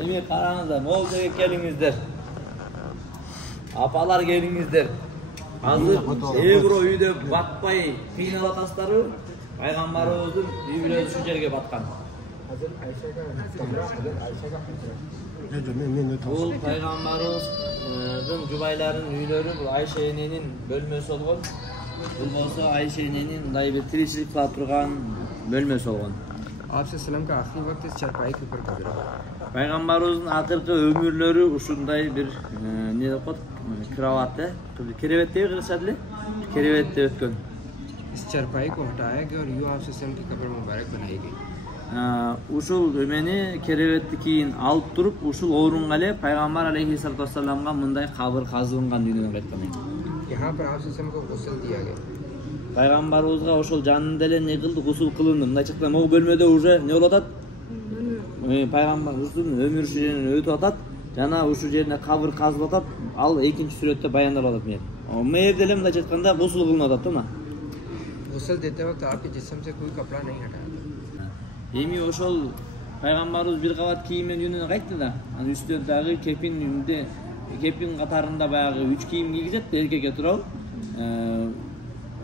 Эми караңыздар, мол жерге келиңиздер. Апалар келиңиздер. Азыр бирөө үйдө батпай кыйналып атасыздарбы? Пайгамбарыбыздын үй бүлөсү ушул жерге баткан. Hazır Ayşe'ga Бул пайгамбарыбыздын жубайларынын үйлөрү бул Айша эненин бөлмөсү болгон. Бул болсо Айша эненин мындай бир тиричилик кыла турган бөлмөсү болгон. आपसे सलाम का आखिरी वक्त इस चारपाई के ऊपर गुजरा। Пайгамбарыбыздын акыркы өмүрлөрү ушундай бир эмне деп коет, кроватте, керебетте кырышат эле, керебетте өткөн. इस चारपाई को हटाया गया और यूं आपसे सलाम की कब्र मुबारक बनाई गई। Ушул эмени керебетти кийин алып туруп, ушул орунга эле пайгамбар алейхиссалату вассаламга мындай кабыр казылган дүйнөдөн кайткан. यहाँ पर आपसे सलाम को गुस्ल दिया गया। Пайгамбарыбызга ошол жанында эле эмне кылды, гусул кылынды. Мындай чыкты, могу бөлмөдө уже эмне болуп атат? Пайгамбарыбыздын өмүр жеринен өтүп атат. Жана ушул жерине кабыр казылып атат. Ал экинчи сүрөттө баяндалып атат мен. Мына жерде эле мындай чыкканда гусул кылынып атат, туура? गुस्ल देते वक्त आपके जिस्म से कोई कपड़ा नहीं हटाया। Эми ошол пайгамбарыбыз бир кабат кийим менен үйүнө кайтты да. Анын үстүнө дагы кепин катарында баягы 3 кийим кийгизет, эркекке туурабы?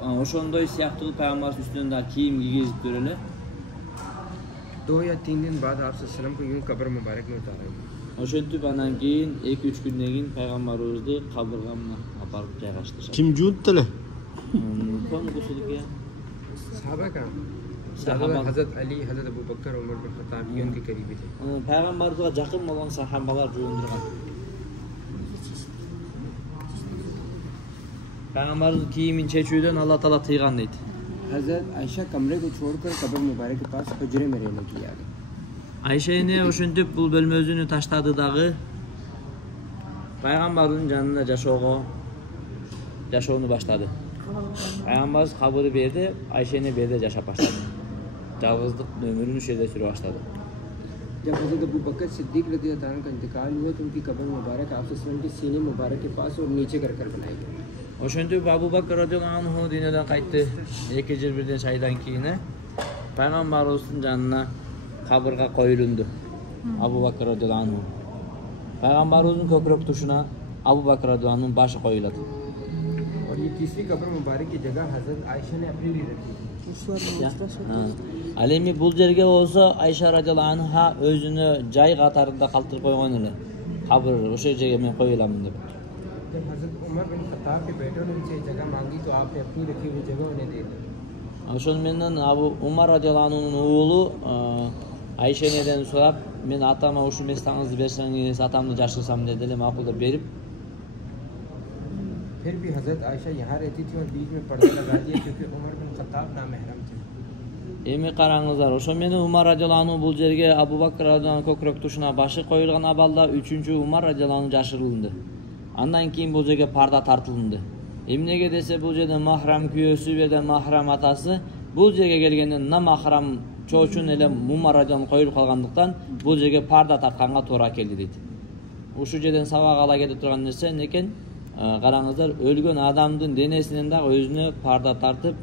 Ошондой сыяктуу пайгамбарыбыз үстүнө дагы кийим кийгизип бере эле. 2 या 3 दिन बाद आपसे सलाम को यूं कब्र मुबारक में उतारा गया। Ошентип анан кийин 2-3 күндөн кийин пайгамбарыбызды кабырга апарып жайгаштырышат. Kim жуунтты эле? Ком гусулке. सहाबा का हजरत अली, हजरत अबू बकर, उमर बिन खत्ताब ये उनके करीबी थे। Пайгамбарыбызга жакын болгон сахабалар жуундурган. Пайгамбарыбыз кийимин чечүүдөн Алла Таала тыйган дейт. हजरत आयशा कमरे को छोड़कर कब्र मुबारक के पास हुजरे में रहने की आगे। Айша эне ошентип бул бөлмөсүнү таштады дагы пайгамбардын жанында жашоону баштады. Пайгамбарыбыз кабыры берди, Айша эне берде жашап баштады. Жалгыздык өмүрүн ушул жерде сүрүп баштады. जब हजरत अबू बकर सिद्दीक रज़ियल्लाहु अन्हु का इंतकाल हुआ तो उनकी कब्र मुबारक आपसे सल्लल्लाहु अलैहि वसल्लम के सीने मुबारक के पास और नीचे कर बनाई गई। Ошентип Абу Бакр радиаллаху анху дүйнөдөн кайтты. 2 жыл бирден шайдан кийин пайгамбарыбыздын жанына кабырга коюлунду. Абу Бакр радиаллаху анху. Пайгамбарыбыздын көкүрөк тушуна Абу Бакр радиаллаху анхунун башы коюлат. और ये तीसरी कब्र मुबारक की जगह हजरत आयशा ने अपने लिए रखी। Ал эми бул жерге болсо Айша радиаллаху анха өзүнө жай катарында калтырып койгон эле. Кабыр ошол жерге мен коюламын деп. जब हजरत उमर बिन खत्ताब के बेटों ने उनसे जगह मांगी तो आपने अपनी रखी हुई जगह उन्हें दे दी। Ошол менен Абу Умар радиаллаху анхунун уулу Айша энеден сурап, мен атама ушул местаңызды берсеңиз, атамды жашырсам деди эле, макул деп берип. फिर भी हजरत आयशा यहाँ रहती थी और बीच में पर्दा लगा दिया क्योंकि उमर बिन खत्ताब नामहरम थे। Эми караңыздар, ошо менен Умар радиаллаху анху бул жерге Абу Бакр радиаллаху анху көкүрөк тушуна башы коюлган абалда 3-чү Умар радиаллаху анху жашырылды. Андан кийин бул жерге парда тартылынды. Эмнеге десе бул жерде махрам күйөөсү же махрам атасы бул жерге келгенде намахрам чоочун эле Умар радиаллаху анху коюлуп калгандыктан бул жерге парда тартканга туура келди дейт. Ушул жерден сабак ала кетип турган нерсе эмне экен? Караңыздар, өлгөн адамдын денесинен дагы өзүнө парда тартып,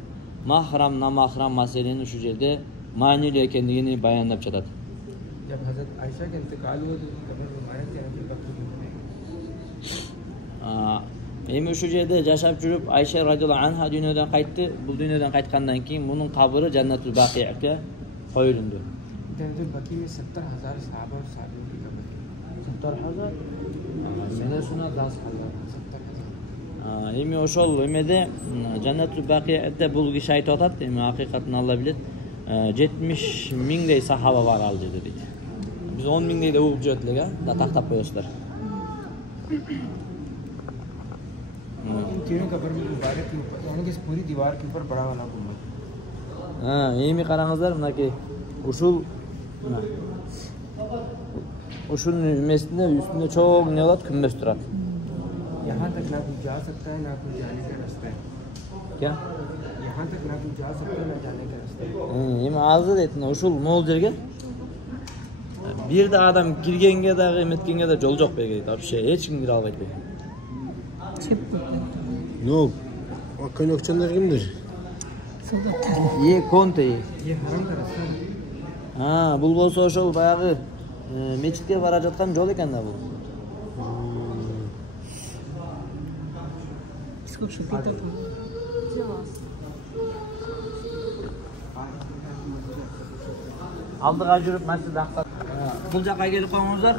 махрам намахрам маселени ушул жерде маанилүү экендигин баяндап жатат. जब हजरत आयशा के इंतकाल हुआ तो उनकी कब्र मुबारक के अंदर बकरी Эми ушул жерде жашап жүрүп Айша радиаллаху анха дүйнөдөн кайтты. Бул дүйнөдөн кайткандан кийин мунун кабыры Жаннатул Баки'ге коюлунду. जन्नतुल बकी में 70,000 सहाबा और साबियों की कब्र थी। 70,000? Менен суна 10,000. Эми ошол эмеде Жаннатул Баки'де бул киши айтып атат, эми акыйкатын Алла билет. 70 миңдей сахаба бар ал жерде дейт. Биз 10 миңдей да угуп жүрөт элек, да тактап коесуздар. तीनों कब्र में मुबारक के ऊपर उनकी पूरी दीवार के ऊपर बड़ा वाला गुंबद। Эми караңыздар, мынакей ушунун эмесинде үстүндө чоң эмне болот, күмбөз турат. यहाँ तक ना कोई जा सकता है ना कोई जाने का रास्ता है। क्या? यहाँ तक ना कोई जा सकता है ना जाने का रास्ता है। Эми азыр этин ушул могул жерге бир да адам киргенге дагы эметкенге да жол жок бергей. Вообще эч ким кире албайт бе. Yok. O konakçanlar kimdir? Конте. ये हरम का रास्ता है। Бул болсо ошол баягы мечитке бара жаткан жол экен да бул. Слушай, ты тут дела. Алдыга жүрүп Масжид Акса. Бул жака келип коңуздар.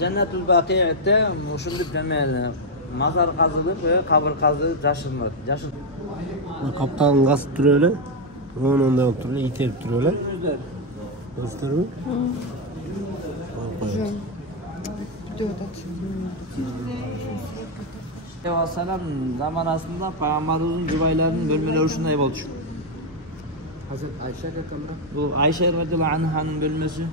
Жаннатул Бакиятте ушундук неме мазар казылып, кабыр казылып жашырылат. Kaptanın kasıp duruyor öyle. Ondan oturuyor, iterip duruyor öyle. Gösteriyor mu? Salam zamanasında Peygamberimizin Cübaylarının bölmeleri uşunday bolчу. हजरत आयशा का कमरा, Bu Ayşe radıyallahu anh'ın bölmesi,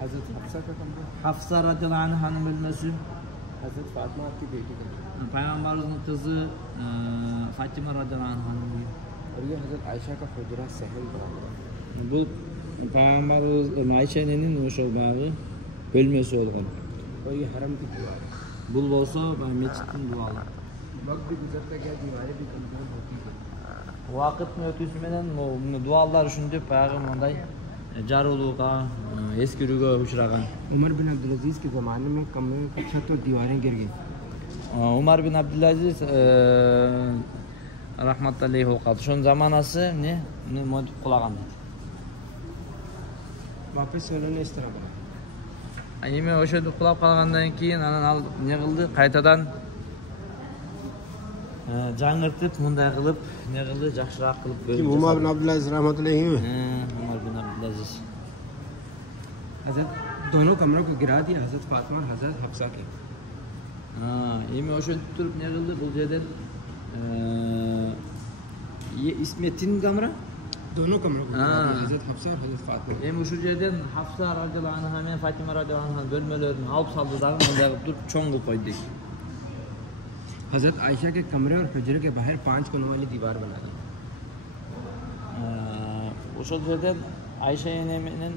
हजरत हफ्सा का कमरा, Hafsa radıyallahu anh'ın bölmesi, हजरत फातिमा आपकी बेटी का, Peygamberimizin kızı Fatima radıyallahu anh'ın. और ये हजरत आयशा का हुजरा सहन बना हुआ है। Bu Peygamberimiz Ayşe'nin ошол bagı bölmesi olgan. और ये हरम की दीवार है। Bul bolsa meçitin duaları. वक्त भी गुजरता गया, दीवारें भी कमजोर होती गई। Вакыттын өтүүсү менен дуалар ушинтип баягы мындай жарылууга, эскирүүгө учураган. उमर बिन अब्दुल अजीज के ज़माने में कमरे की छत और दीवारें गिर गई। Умар бин Абдулазиз рахматаллейхи окат. Ошонун заманасы эмне монтип кулаган дейт. वापस से उन्होंने इस तरह बनाया। Эми ошентип кулап калгандан кийин анан ал эмне кылды? Кайтадан жаңыртып, мындай кылып, эмне кылды? Жакшыраак кылып Kim? Umar bin Abdülaziz rahmetullahi mi? Умар бин Абдулазиз. हजरत दोनों कमरों को गिरा दिया, हजरत फातिमा और हजरत हफ्सा के। Эми ошентип туруп эмне кылды? Бул жерден Исметин камера? दोनों कमरों को गिरा दिया, हजरत हफ्सा और हजरत फातिमा। Эми ушул жерден Hafsa radıyallahu anha менен Фатима радıyallahu anha бөлмөлөрүн алып салды дагы мындай кылып туруп чоң кылып койду дейт. हजरत आयशा के कमरे और हजरे के बाहर 5 कोनों वाली दीवार बना दी। Ошол жерден Айша эне менен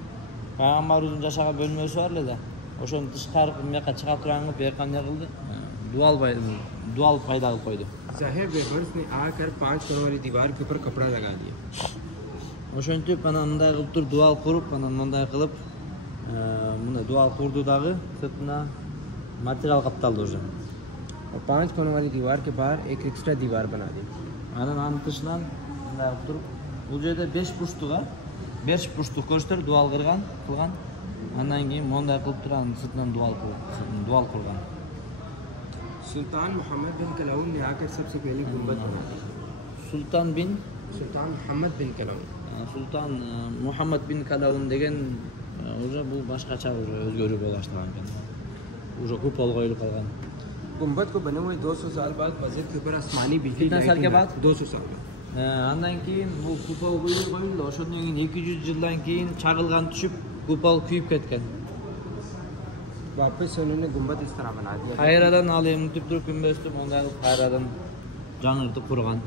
Пайгамбарыбыздын жашаган бөлмөсү бар эле да. Ошону тышкарып мыяка чыга турган кылып бияка эмне кылды? Дуал пайда кылып койду. ज़ाहिर बेबर्स ने आकर 5 कोनों वाली दीवार के ऊपर कपड़ा लगा दिया। Ошентип анан мындай кылып туруп дуал куруп, анан мындай кылып мындай дуал курду дагы сыртына материал капталды уже. और 5 कोनों वाली दीवार के बाहर एक एक्स्ट्रा दीवार बना दी। Анан анын тышынан мындай кылып туруп, бул жерде 5 бурчтук көчтөр дуал кылган. Андан кийин мондай кылып турган сыртынан дуал курган. सुल्तान मोहम्मद बिन कलाउन ने आकर सबसे पहले गुंबद बना दी। Султан Мухаммад бин Калаун деген уже бул башкача уже өзгөрүүгө баштаган экен. Уже купол коюлуп калган. गुंबद को बने हुए 200 साल बाद मस्जिद के ऊपर आसमानी बिजली कितना साल के बाद? 200 साल बाद। Андан кийин бул купол коюлду. Ошондон кийин 200 жылдан кийин чагылган түшүп, купол күйүп кеткен. वापस से उन्होंने गुंबद इस तरह बना दिया। Кайрадан ал эмтип туруп күмбөздү мондай кылып кайрадан жаңыртып курган.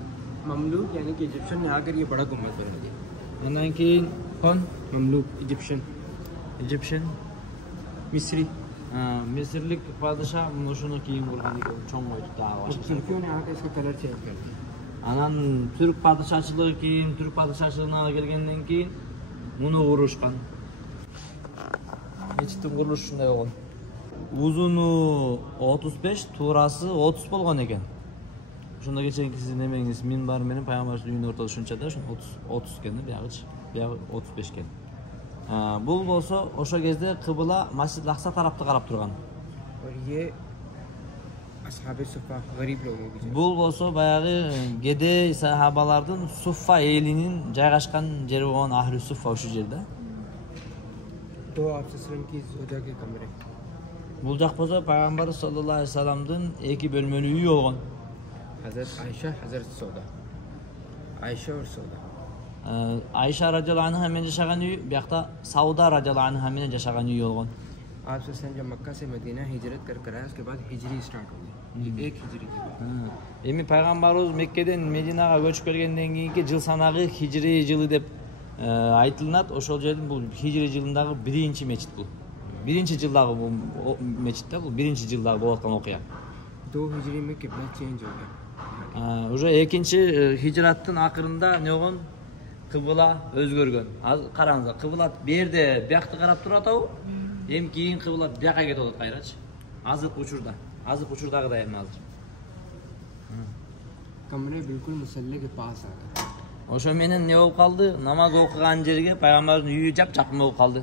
ममलूक यानी कि इजिप्शियन ने आकर ये बड़ा गुंबद बना दिया। Андан кийин кон ममलूक इजिप्शियन Egyptian मिस्री Мисирлик падыша ушуну кийин курган экен, чоң койду дагы और башка. तुर्कियों ने आकर इसका कलर चेंज कर दिया। Анан түрк падышачылыгына келгенден кийин муну курушкан. Мечиттин курулушу ушундай болгон. Узуну 35, туурасы 30 болгон экен. Ошондо кеченки сиздин эмеңиз минбар менен Пайгамбарыбыздын үйүнүн ортосу ушунча да, ошон 30 экен да, биягы 35 экен. Бул болсо ошол кезде кыбыла Масжид Акса тарапты карап турган. और ये असहाबे सुफ़ा गरीब लोगों की जगह। Бул болсо баягы кедей сахабалардын Суффа элинин жайгашкан жери болгон Ахли Суффа ушул жерде. दो आप की जोजा के कमरे। Бул жак болсо Пайгамбар саллаллаху алейхи вассаламдын 2 бөлмөлүү үйү болгон. हजरत आयशा हजरत सौदा, आयशा और सौदा। Айша радиаллаху анха менен жашаган үй, биякта Сауда радиаллаху анха менен жашаган үй болгон. आप जब मक्का से मदीना हिजरत कर आए उसके बाद हिजरी स्टार्ट हो गई। एक हिजरी की बात। Эми Пайгамбарыбыз Меккеден Мединага көчүп келгенден кийинки жыл санагы хижри жылы деп айтылынат. Ошол жердин бул хижри жылындагы биринчи мечит бул. Биринчи жылдагы бул мечит да, бул биринчи жылдагы болуп аткан окуя. 2 हिजरी में किबला चेंज हो गया। Уже экинчи хижраттын акырында эмне болгон? Kıbla özgörgön. Az qarаңыздар, kıbla bu yerde buyoqqa qarab turadi-ау. Hem keyin kıbla buyoqqa ketadi qayrachi. Azık uçurdagıday emas hozir. कमरे बिल्कुल मुसल्ले के पास आ गए Oşo menen ne bolуп kaldı? Namaz okugan жерге Peygamber'in үйü jap-jakın bolуп kaldı.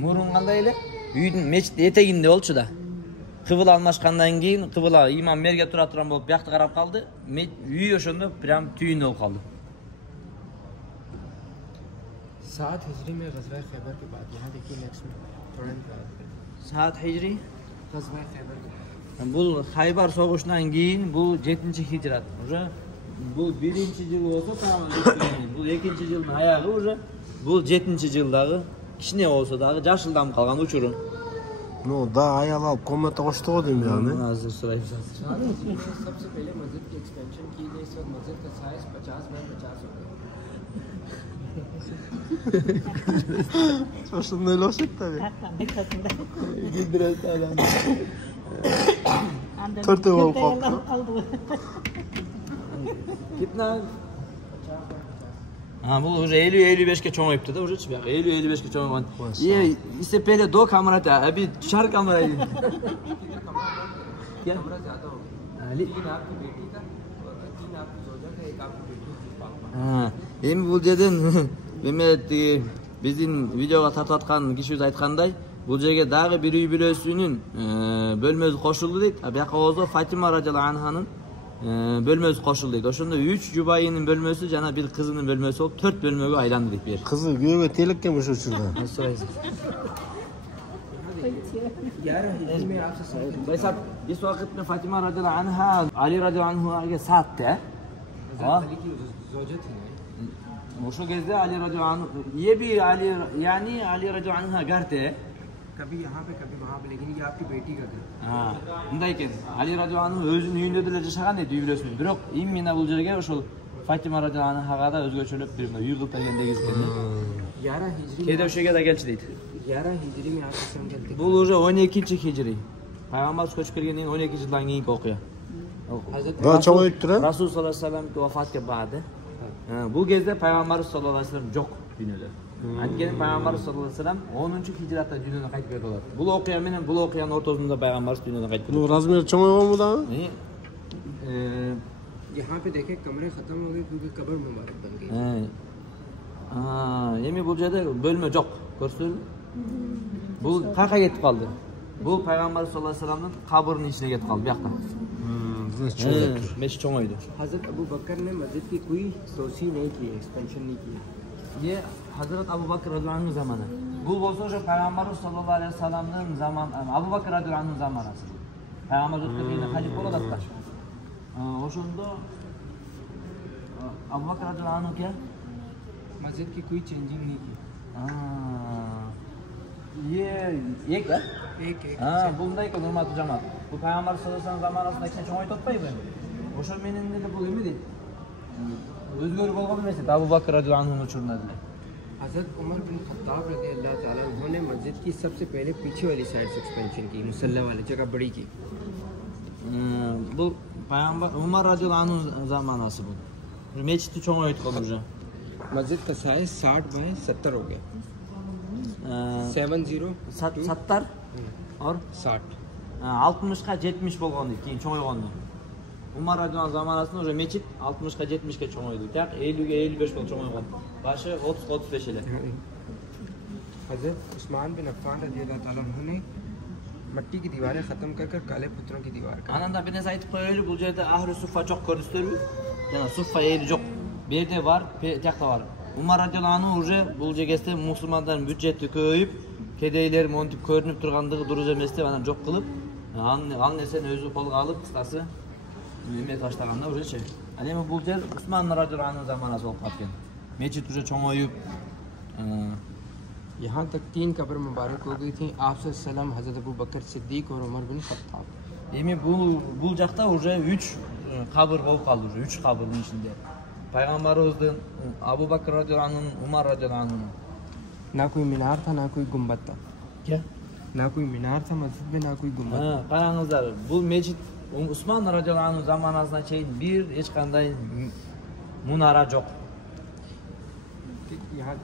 Murun kандай эле? Үйдүн мечит этегинде болчу да. Kıbla almaşkandan keyin kıbla imam merge turan bolуп buyoqqa qarab kaldı. Үйü ошондо прям tүйүндө болуп kaldı. 7 हिजरी में गज़वा खैबर के बाद यहाँ देखिए नेक्स्ट में थोड़ा Saat hicri. गज़वा खैबर के बाद Bul Haybar soğuşundan keyin bu 7-ci hicrat. Уже bu 1-ci yıl olsa tamam. Bu 2-ci yılın ayağı уже bu 7-ci yıldağı kişine olsa dağı jaşıldan kalgan uçurun. Ну да, аял алып комната кошто го дейм yani. Hazır sırayım. सबसे पहले मस्जिद की एक्सपेंशन की गई इस वक्त मस्जिद का साइज 50 बाय 50 हो गया Şaşırdım öyle olacak tabii. Törte olup kalktı. Gitme. Ha bu уже 50-55'ke çoğayıptı da уже çıkıyor. 50-55'ke çoğayıp. İyi, इससे पहले दो कमरा था, अभी 4 कमरा है. क्या? कमरा ज़्यादा हो गया Ali. 3 आपकी बेटी का और 3 आपकी जोजा का 1 आपकी बेटी का Ha, endi bu жерден Mehmet bizim videoga tartatkan kişiyiz aytkanday, bu жерге дагы bir үй бүлөсүнүн bölmösү кошулду дейт. А бияка болсо Фатима радиаллаху анханын bölmösү кошулду дейт. Ошондо 3 жубайынын бөлмөсү жана bir кызынын бөлмөсү болуп 4 бөлмөгө айланды дейт бер. Kızı göğe telikkem uşu uçurdu. 11 हिजरी में आपसे भाई साहब इस वक्त में फातिमा रज़ियल्लाहु अन्हा अली रज़ियल्लाहु अन्हु के साथ थे अली की जोजा थी उस кезде अली रज़ियल्लाहु अन्हु ये भी अली यानी अली रज़ियल्लाहु अन्हा घर थे कभी यहाँ पे कभी वहाँ पे लेकिन ये आपकी बेटी का घर мындай экен अली रज़ियल्लाहु अन्हु өзүнүн үйүндө деле жашаган дейт үй бүлөсү бирок именно бул жерге ошол Фатима рज़ияллаху анхага да өзгөчөлөп бир үй кылып бергендей кезген 11 हिजरी кээде ошол жерге да келчү дейт 11 हिजरी में आपसे संगत бул уже 12-ci hijri пайгамбарыбыз көчүп келгенден 12 жылдан кийинки окуя Daha çok öttür ha? Rasul sallallahu aleyhi ve sellem vafatga ba'di. Bu кезде Peygamberimiz sallallahu aleyhi ve sellem жоқ dünyada. Antkeni Peygamberimiz sallallahu aleyhi ve sellem 10-cu hijratda dünyadan qaytып келет болот. Бул окуя менен бул окуянын ортосунда Peygamberimiz dünyadan qaytып келет. Bu razmer çoğun mu da? यहाँ पे देखे कमरे खत्म हो गए क्योंकि कब्र मुबारक बन गई Эми бул жерде бөлмө жок. Көрсөтүлбү? Бул кайка кетип калды. Бул Peygamberimiz sallallahu aleyhi ve sellem'in kabırının içine кетип калды биякта. Мешит чоңойду. हजरत अबू बकर ने मस्जिद की कोई तोसी नहीं की एक्सपेंशन नहीं की Ye Hazret Abu Bakr radıyallahu anh'ın zamanı. Bu bolsa oşo Peygamberimiz sallallahu aleyhi ve sellem'in zaman Abu Bakr radıyallahu anh'ın zamanı. Peygamberimiz ötközgende hacip bolot atlar. Oşondo Abu Bakr radıyallahu anh'ı ke? मस्जिद की कोई चेंजिंग नहीं की Ye ek ha? एक एक Ha, bunday ki hurmatlı cemaat. Bu Peygamber sallallahu aleyhi ve sellem zamanında kene çoğoy toplayıp endi. Oşo menен деле бул эме дейт. Өзгөрүп болгон эмес дейт. Abu Bakr radıyallahu anh'ın uçuruna дейт. हजरत Umar bin Khattab रज़ी अल्लाह ताला अन्हु ने मस्जिद की सबसे पहले पीछे वाली साइड से एक्सपेंशन की मुसल्ला वाली जगह बड़ी की Bu Peygamber Umar radıyallahu anh'ın zamanası bu. Meçhiti çoğoytkan уже. मस्जिद का साइज 60 बाय 70 हो गया 70 Sattar or 60 60'ka 70 болгон дейт, кийин чоңойгону. Умар радıyallahu заманасында уже мечит 60'ka 70'ke чоңойду. Так 50'ге 55 болуп чоңойгон. Башы 30-35 эле. हजरत उस्मान बिन अफ्फान रज़ी अल्लाह ताला अन्हु ने मट्टी की दीवारें ख़त्म कर कर काले पत्थरों की दीवार का Анан да бир нерсе айтып коелу, бул жерде ахли суффа жок көрдүңүздөрбү? Жана суффа эли жок. Берде бар, тиякта бар. Умар радıyallahu anh'ı уже бул жерге мусулмандардын бюджети көбөйүп, кедейлер монтип көрүнүп тургандыгы дурус эмес деп анан жок кылып, ал нерсени өзү колго алып, кыскасы эме таштаганда ужечи. Ал эми бул жер Усман радıyallahu anh'ын заманасы болуп калган. Мечит уже чоңоюп, यहाँ तक 3 कब्र मुबारक हो गई थी आपसे सलाम हजरत अबू बकर सिद्दीक और Umar bin Khattab эми бул жакта уже 3 кабыр болуп калды уже, 3 кабырдын ичинде. Пайгамбарыбыздын, Абу Бакр радıyallahu anh'ın, Umar radıyallahu anh'ın. ना कोई मीनार था ना कोई गुम्बद था क्या? ना कोई मीनार था मस्जिद में ना कोई गुम्बद Караңыздар, бул мечит Усман радıyallahu anh'ın zamanасына чейин бир эч кандай мунара жок. यहाँ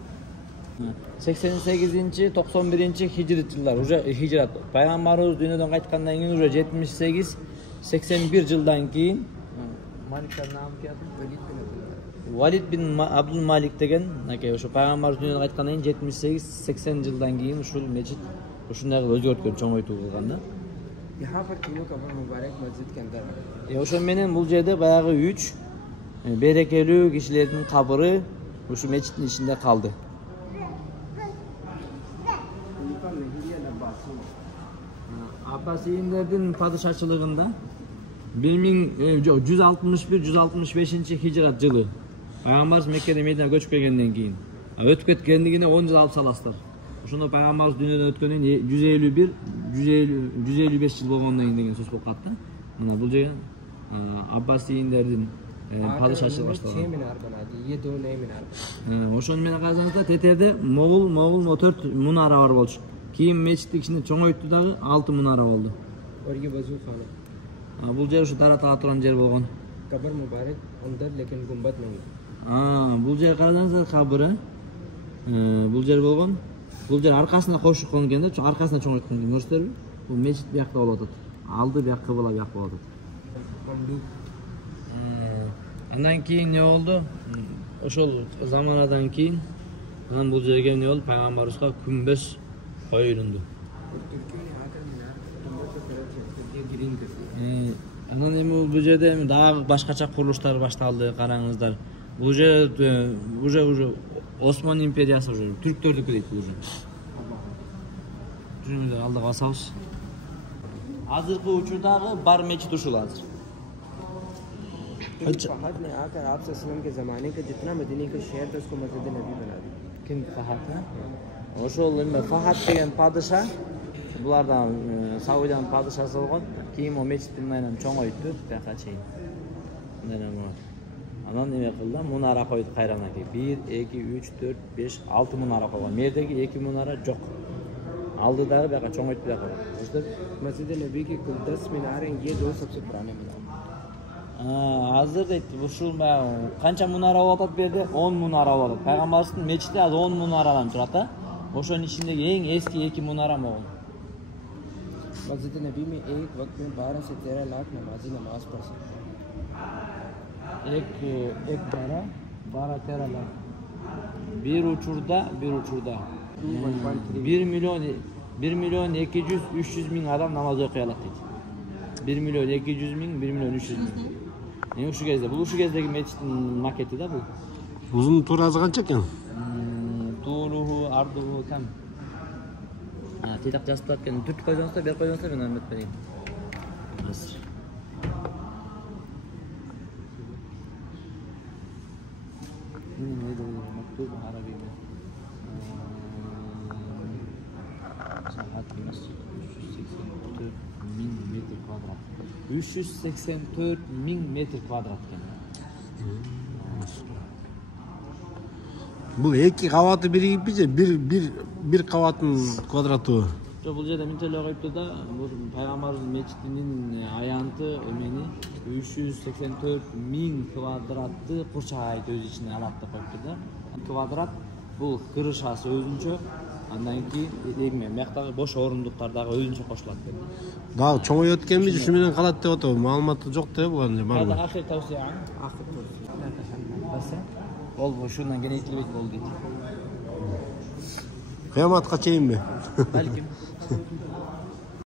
88-91 hicret yıllar. Hicret. Peygamberimiz dünyadan qaytkandan keyin уже 78-81 yıldan keyin Malik'ten namı ki Valid bin Abdülmalik деген, ошо Peygamberimiz dünyadan qaytkandan keyin 78-80 yıldan keyin ушул мечит ушундай кылып өзгөрткөн, чоңойтуу кылган да. यहाँ पर तीनों कब्र मुबारक मस्जिद के अंदर है। Ошо менен бул жерде баягы 3 берекелүү кишилердин кабыры ушу мечиттин ичинде калды. Abbasiyinlerдің падышачылығында 1161-165 хижрат жылы Пайғамбарымыз Меккеден Мединаға көчүп келгенден кейін өтүп кеткендигине 10 жыл алып саласыздар. Ошондо Пайғамбарымыз дүйнөдөн өткөндөн 155 жыл болгондон кийин деген сөз болуп калды. Мына бул жерге Аббасийиндердин падышачылыгы башталган. 6 मीनार बना दी, ये 2 नए मीनार। Ошону менен карасаңыздар, тетерде могул 4 мунара бар болчу. Кийин мечиттин ичинде чоңойтуу дагы 6 мунара болду. और ये वजू खाना। Бул жер ушу таратага турган жер болгон. कब्र मुबारक अंदर लेकिन गुंबद नहीं। Бул жер карасаңыздар кабыры. Бул жер болгон. Бул жер аркасына кошуп койгон экен да, аркасына чоңойткон экен. Көрсөтөрбү? Бул мечит биякта болуп атат. Алды бияк кыбыла бияк болуп атат. Андан кийин не болду? Ошол заманадан кийин анан бул жерге не болду? Пайгамбарыбызга күмбөз коюлунду. Анан эми бул жерде дагы башкача курулуштар башталды, караңыздар. Бул жер уже Осман империясы уже түрктөрдүкү дейт бул жер. Жүрүңүздөр алдыга басабыз. Азыркы учурдагы бар мечит ушул азыр. फहद ने आकर आप सल्लल्लाहु के ज़माने का जितना मदीने का शहर था उसको मस्जिद नबी बना दी। Ким Фахат? Ошол эми Фахат деген падыша, булардан Саудияның падышасы болгон. Кийин о мечиттин айынан чоңойту, бияка чейин. Анан эме кылды, мунара койду кайрана ки. 1, 2, 3, 4, 5, 6 мунара койгон. Мердеги 2 мунара жок. Алдыдагы бияка чоңойтуп бияка. मस्जिद नबी के कुल 10 मीनार हैं, ये 2 सबसे पुराने मीनार। Азыр дейт, ушул канча мунара болуп атат берде? 10 мунара болуп атат. Пайгамбарыбыздын мечити азыр 10 мунарадан турат да. Ошонун ичиндеги эң эски 2 мунара могул. मस्जिद नबी में एक वक्त में 12 से 13 लाख नमाजी नमाज पढ़ सकते हैं। Ek 12-13 लाख. Bir учурда 1 миллион 200-300 миң адам намаз окуй алат дейт. 1 миллион 200 миң, 1 миллион 300 миң. Ушул кезде, бул ушул кездеги мечиттин макети да бул. Uzun turazı kança ekan? Turuhu, arduhu kam. Титак жазып турат экен. Түрт койдуңуздар, бер койдуңуздар, мен өмөт берейин. Азыр. Мактуб арабиде. Саат 384 миң метр квадрат. 384 миң метр квадрат экен. Bu iki kavatı birikip bir kavatın kvadratı. Жок, бул жерде мынча эле коюпту да, бул Пайгамбарыбыздын мечитинин аянты эмени 384 миң квадратты курчайт өз ичине алат деп коюпту да. Квадрат бул кырышасы өзүнчө, андан кийин эме мияктагы бош орундуктар дагы өзүнчө кошулат экен. Daha çoğu ötken bir şu menен kalat деп атабы. Маалыматы жок да булардын бар Hadi mı? ahir tavsiye. Basa. Ol şundan gene itilbek oldu deydi. Kıyamatqa çeyin mi? Belki.